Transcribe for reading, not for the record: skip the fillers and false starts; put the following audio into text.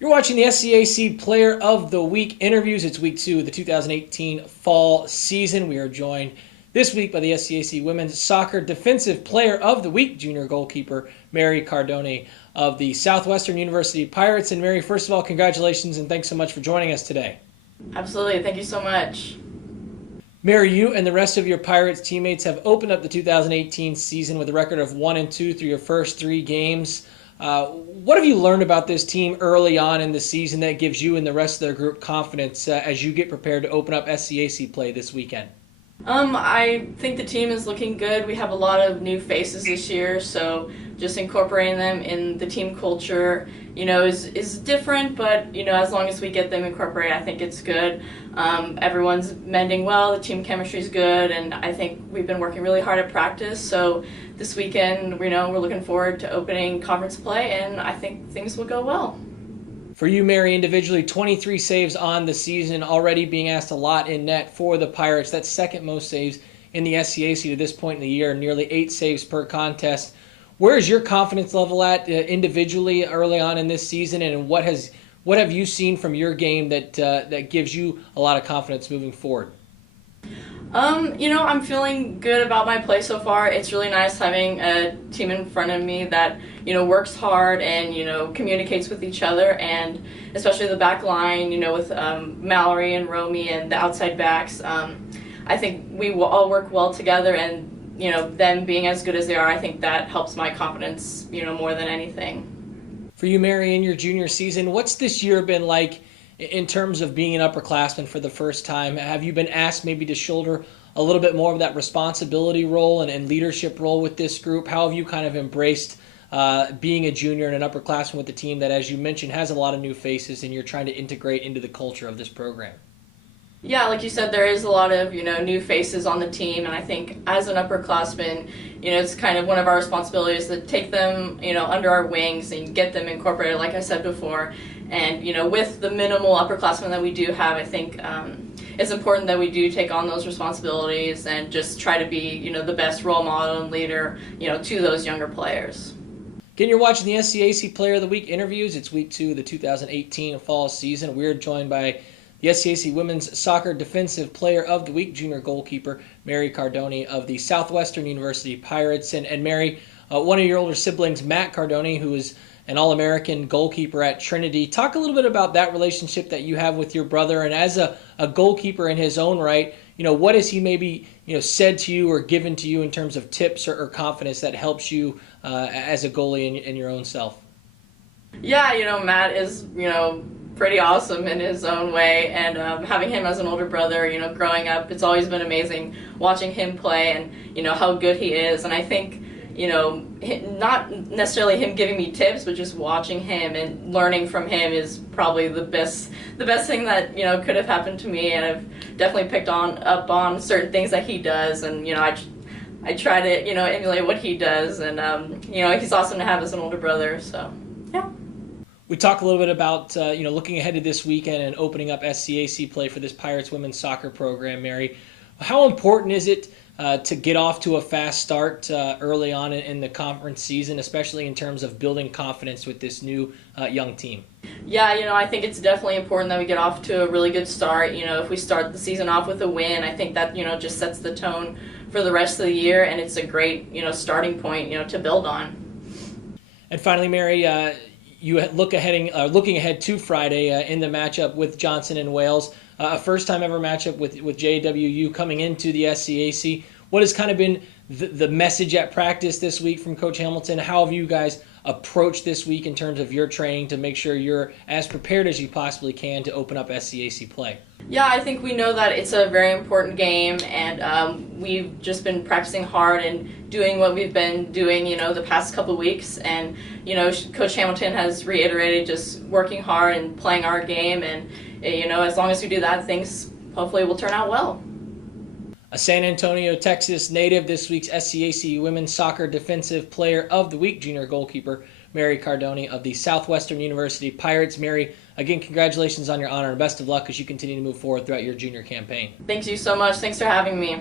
You're watching the SCAC Player of the Week interviews. It's week 2 of the 2018 fall season. We are joined this week by the SCAC Women's Soccer Defensive Player of the Week, junior goalkeeper Mary Cardone of the Southwestern University Pirates. And Mary, first of all, congratulations and thanks so much for joining us today. Absolutely. Thank you so much. Mary, you and the rest of your Pirates teammates have opened up the 2018 season with a record of 1-2 through your first 3 games. What have you learned about this team early on in the season that gives you and the rest of the group confidence as you get prepared to open up SCAC play this weekend? I think the team is looking good. We have a lot of new faces this year, so just incorporating them in the team culture, is different, but, as long as we get them incorporated, I think it's good. Everyone's mending well, the team chemistry is good, and I think we've been working really hard at practice, so this weekend, we're looking forward to opening conference play, and I think things will go well. For you, Mary, individually, 23 saves on the season, already being asked a lot in net for the Pirates. That's second most saves in the SCAC to this point in the year, nearly 8 saves per contest. Where is your confidence level at individually early on in this season, and what have you seen from your game that gives you a lot of confidence moving forward? I'm feeling good about my play so far. It's really nice having a team in front of me that, works hard and, communicates with each other, and especially the back line, with Mallory and Romy and the outside backs. I think we will all work well together, and, them being as good as they are, I think that helps my confidence, more than anything. For you, Mary, in your junior season, what's this year been like in terms of being an upperclassman for the first time? Have you been asked maybe to shoulder a little bit more of that responsibility role and leadership role with this group? How have you kind of embraced being a junior and an upperclassman with the team that, as you mentioned, has a lot of new faces and you're trying to integrate into the culture of this program? Yeah, like you said, there is a lot of, new faces on the team, and I think as an upperclassman, it's kind of one of our responsibilities to take them, under our wings and get them incorporated, like I said before. And, with the minimal upperclassmen that we do have, I think it's important that we do take on those responsibilities and just try to be, the best role model and leader, to those younger players. Again, you're watching the SCAC Player of the Week interviews. It's week 2 of the 2018 fall season. We're joined by the SCAC Women's Soccer Defensive Player of the Week, junior goalkeeper Mary Cardone of the Southwestern University Pirates. And Mary, one of your older siblings, Matt Cardone, who is an All-American goalkeeper at Trinity. Talk a little bit about that relationship that you have with your brother, and as a goalkeeper in his own right, what has he maybe said to you or given to you in terms of tips or confidence that helps you as a goalie in your own self? Yeah, Matt is, pretty awesome in his own way, and having him as an older brother, growing up, it's always been amazing watching him play and, how good he is. And I think, not necessarily him giving me tips, but just watching him and learning from him is probably the best thing that, could have happened to me. And I've definitely picked up on certain things that he does, and, I try to, emulate what he does, and, he's awesome to have as an older brother, so, yeah. We talk a little bit about looking ahead to this weekend and opening up SCAC play for this Pirates women's soccer program, Mary. How important is it to get off to a fast start early on in the conference season, especially in terms of building confidence with this new young team? Yeah, I think it's definitely important that we get off to a really good start. If we start the season off with a win, I think that, just sets the tone for the rest of the year, and it's a great, starting point, to build on. And finally, Mary, you looking ahead to Friday in the matchup with Johnson and Wales, a first-time ever matchup with JWU coming into the SCAC. What has kind of been the message at practice this week from Coach Hamilton? How have you guys approached this week in terms of your training to make sure you're as prepared as you possibly can to open up SCAC play? Yeah, I think we know that it's a very important game, and we've just been practicing hard and doing what we've been doing, the past couple of weeks. And, Coach Hamilton has reiterated just working hard and playing our game, and, as long as we do that, things hopefully will turn out well. A San Antonio, Texas native, this week's SCAC Women's Soccer Defensive Player of the Week, junior goalkeeper Mary Cardone of the Southwestern University Pirates. Mary, again, congratulations on your honor and best of luck as you continue to move forward throughout your junior campaign. Thank you so much. Thanks for having me.